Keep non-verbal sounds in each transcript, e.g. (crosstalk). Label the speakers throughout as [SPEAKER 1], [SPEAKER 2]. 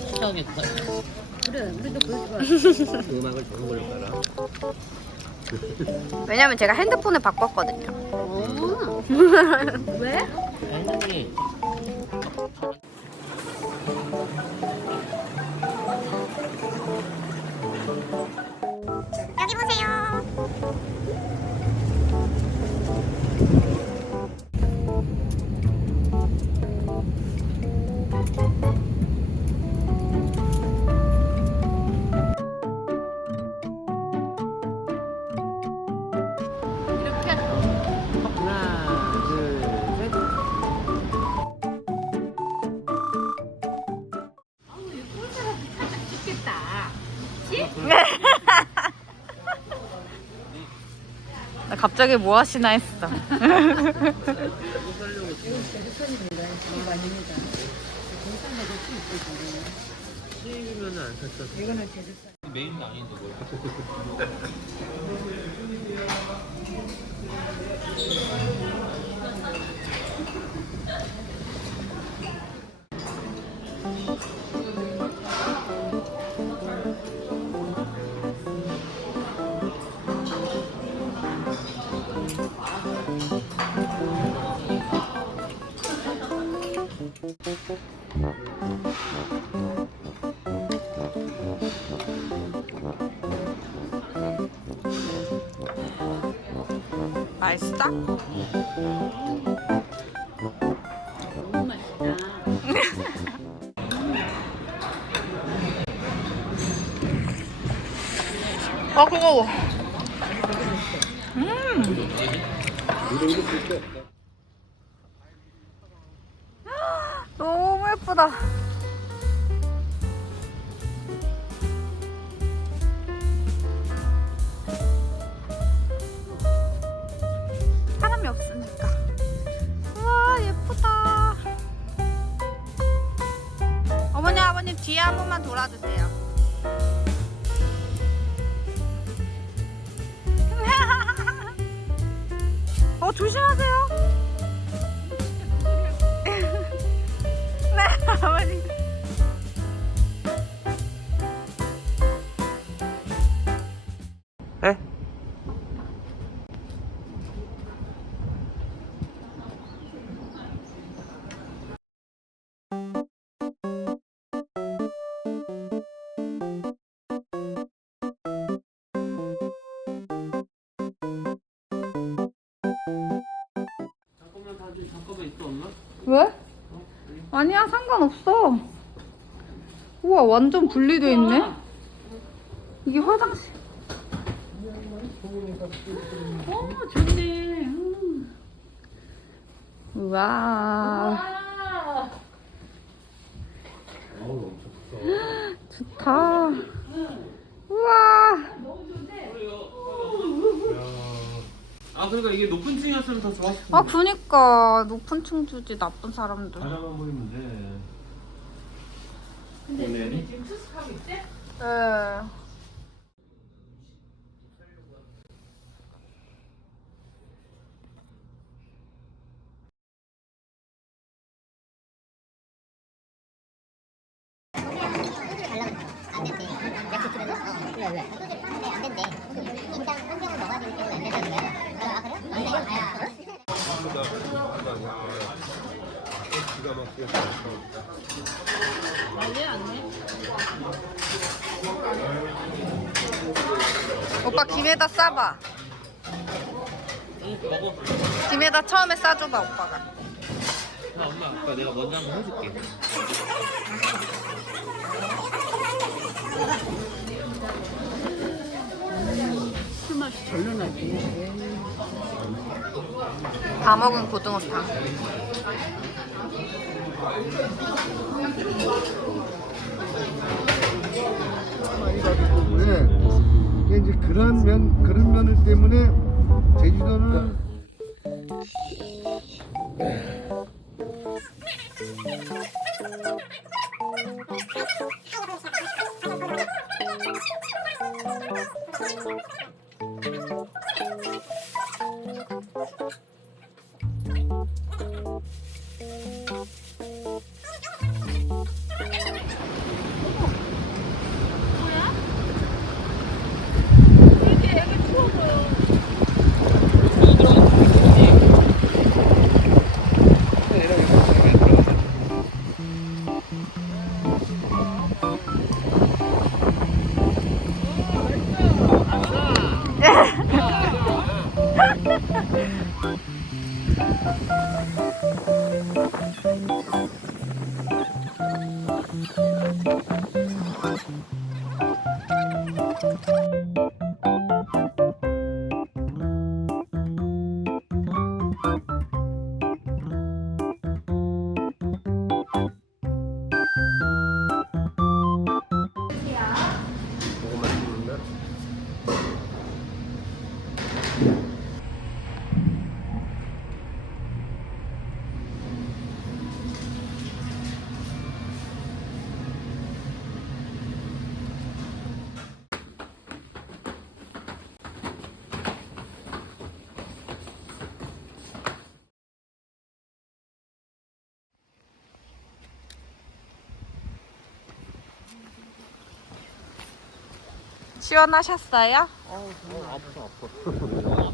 [SPEAKER 1] 시켜야겠다.
[SPEAKER 2] 그래, 우리도 그거 좋아. (laughs)
[SPEAKER 1] 음악을 좋은 걸로 깔아. (laughs)
[SPEAKER 3] 왜냐면 제가 핸드폰을 바꿨거든요.
[SPEAKER 2] 어. 왜?
[SPEAKER 1] 아니,
[SPEAKER 3] 여기 보세요. 갑자기 뭐 하시나 했어.
[SPEAKER 2] 이거는 제주산.
[SPEAKER 1] 메인도 아닌데 뭘.
[SPEAKER 3] 맛있어?
[SPEAKER 2] 너무 맛있다.
[SPEAKER 3] 아 그거. 너
[SPEAKER 1] 잠깐만 있어 엄마?
[SPEAKER 3] 왜? 아니야 상관없어. 우와 완전 분리돼 있네. 이게 화장실.
[SPEAKER 2] 어, 좋네. 음.
[SPEAKER 3] 우와.
[SPEAKER 2] 와.
[SPEAKER 3] 좋다. (gasps) 우와.
[SPEAKER 1] 아 그러니까 이게 높은 층이었으면 더 좋았을 텐데.
[SPEAKER 3] 아 그니까 높은 층 주지 나쁜 사람들.
[SPEAKER 1] 바라만 보이면 돼.
[SPEAKER 2] 근데? 우리 지금 수습하고 있지?
[SPEAKER 3] 네.
[SPEAKER 2] 난리 났네.
[SPEAKER 3] 오빠 김에다 싸봐. 김에다 처음에 싸줘봐 오빠가.
[SPEAKER 1] 아, 엄마 아빠 내가 먼저 한번 해줄게.
[SPEAKER 2] 술 맛이 절로 나지.
[SPEAKER 3] 다 먹은 고등어탕.
[SPEAKER 4] 많이 가기 때문에 이제 그런 면 그런 면을 때문에
[SPEAKER 3] 시원하셨어요?
[SPEAKER 5] 소고기 (laughs)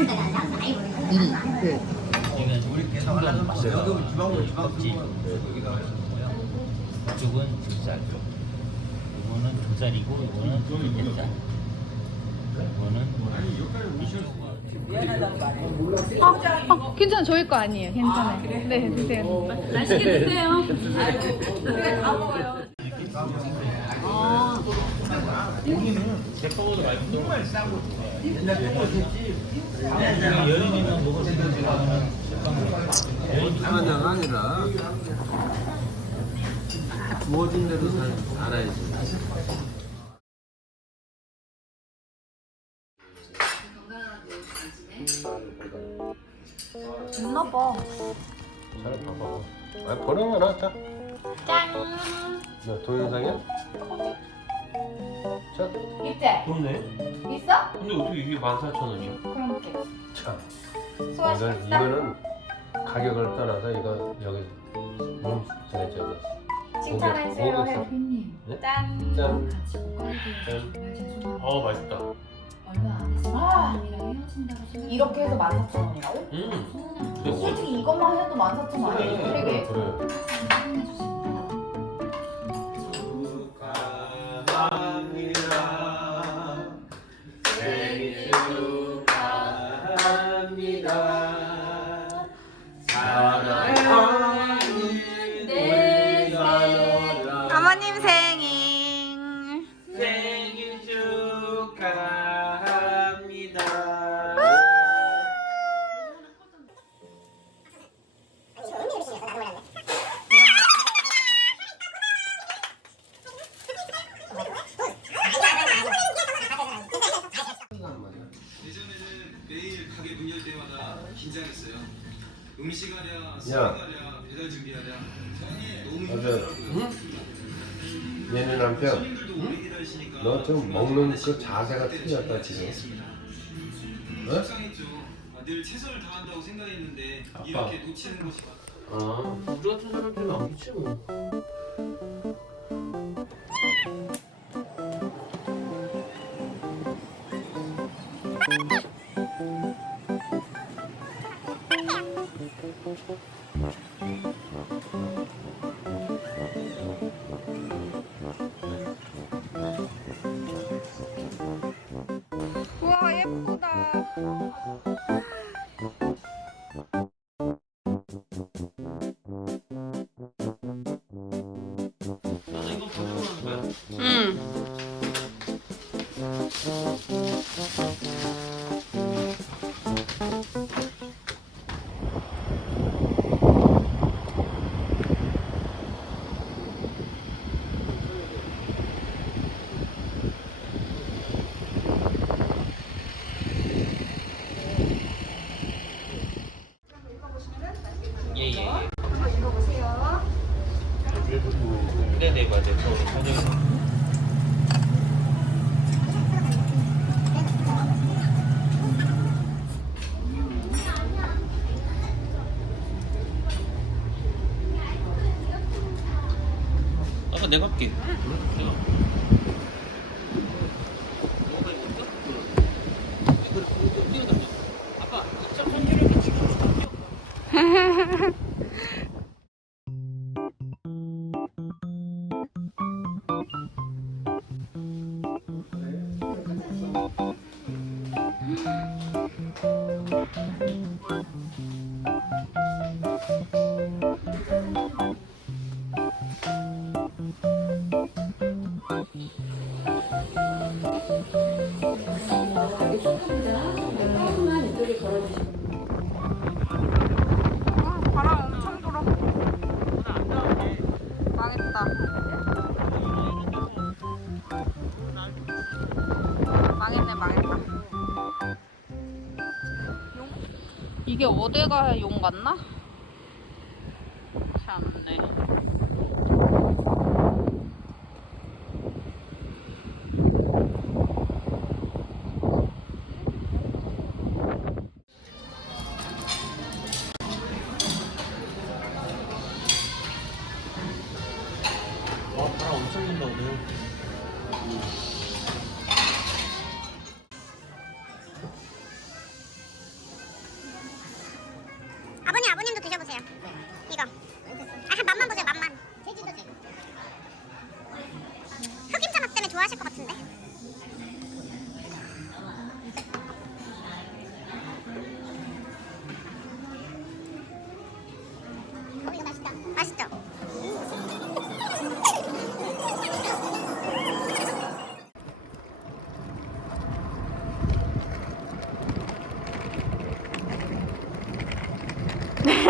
[SPEAKER 5] 미리
[SPEAKER 6] 이쪽은 두 살. 이거는 두 살이고 이거는 네 살. 이거는
[SPEAKER 3] 어, 괜찮아. 저희 거 아니에요. 괜찮아요. 네, 드세요.
[SPEAKER 2] 맛있게 드세요.
[SPEAKER 1] 제빵보다 맛있어.
[SPEAKER 6] 여름이면 먹을 수 있는 거는
[SPEAKER 7] 하나가 아니라 주어진 대로 살, 살아야지.
[SPEAKER 3] 됐나 봐.
[SPEAKER 4] 잘 봐봐. 아, 거 나왔다.
[SPEAKER 3] 짠.
[SPEAKER 4] 너 동영상이야? 자,
[SPEAKER 3] 이때
[SPEAKER 1] 좋네.
[SPEAKER 3] 있어?
[SPEAKER 1] 근데 어떻게 이게 14,000원이야?
[SPEAKER 3] 그럼 게
[SPEAKER 4] 자. 이건,
[SPEAKER 3] 수고하셨어.
[SPEAKER 4] 이거는 가격을 떠나서 이거 여기 몸 전에 저기
[SPEAKER 3] 칭찬해주세요, 혜빈님.
[SPEAKER 4] 네?
[SPEAKER 3] 짠.
[SPEAKER 4] 짠. 짠.
[SPEAKER 1] 어, 맛있다.
[SPEAKER 3] 아, 이렇게 해서 14,000원이라고?
[SPEAKER 1] 음. 됐어.
[SPEAKER 3] 솔직히 이것만 해도 14,000원 아니에요? 되게.
[SPEAKER 4] 그래.
[SPEAKER 3] 어머님
[SPEAKER 1] 축하합니다.
[SPEAKER 8] 예전에는 매일 가게 문 열 때마다 긴장했어요. 음식 하랴,
[SPEAKER 4] 야.
[SPEAKER 8] 수행하랴, 배달 준비하랴. 너무. 힘들더라고요.
[SPEAKER 4] 얘네 남편,
[SPEAKER 8] 손님들도 오래 기다리시니까
[SPEAKER 4] 너좀 먹는 그 자세가 틀렸다 지금. 어?
[SPEAKER 8] 늘 최선을 다한다고 생각했는데 이렇게 놓치는 것이 맞-
[SPEAKER 1] 아, 우리 같은 사람들은 아니지 뭐.
[SPEAKER 3] 예,
[SPEAKER 1] 예. 예예예. 네, 네, 맞아요. 저, 저녁. 조금만 이쪽에
[SPEAKER 3] 걸어주시면 이게 5대가 용 같나?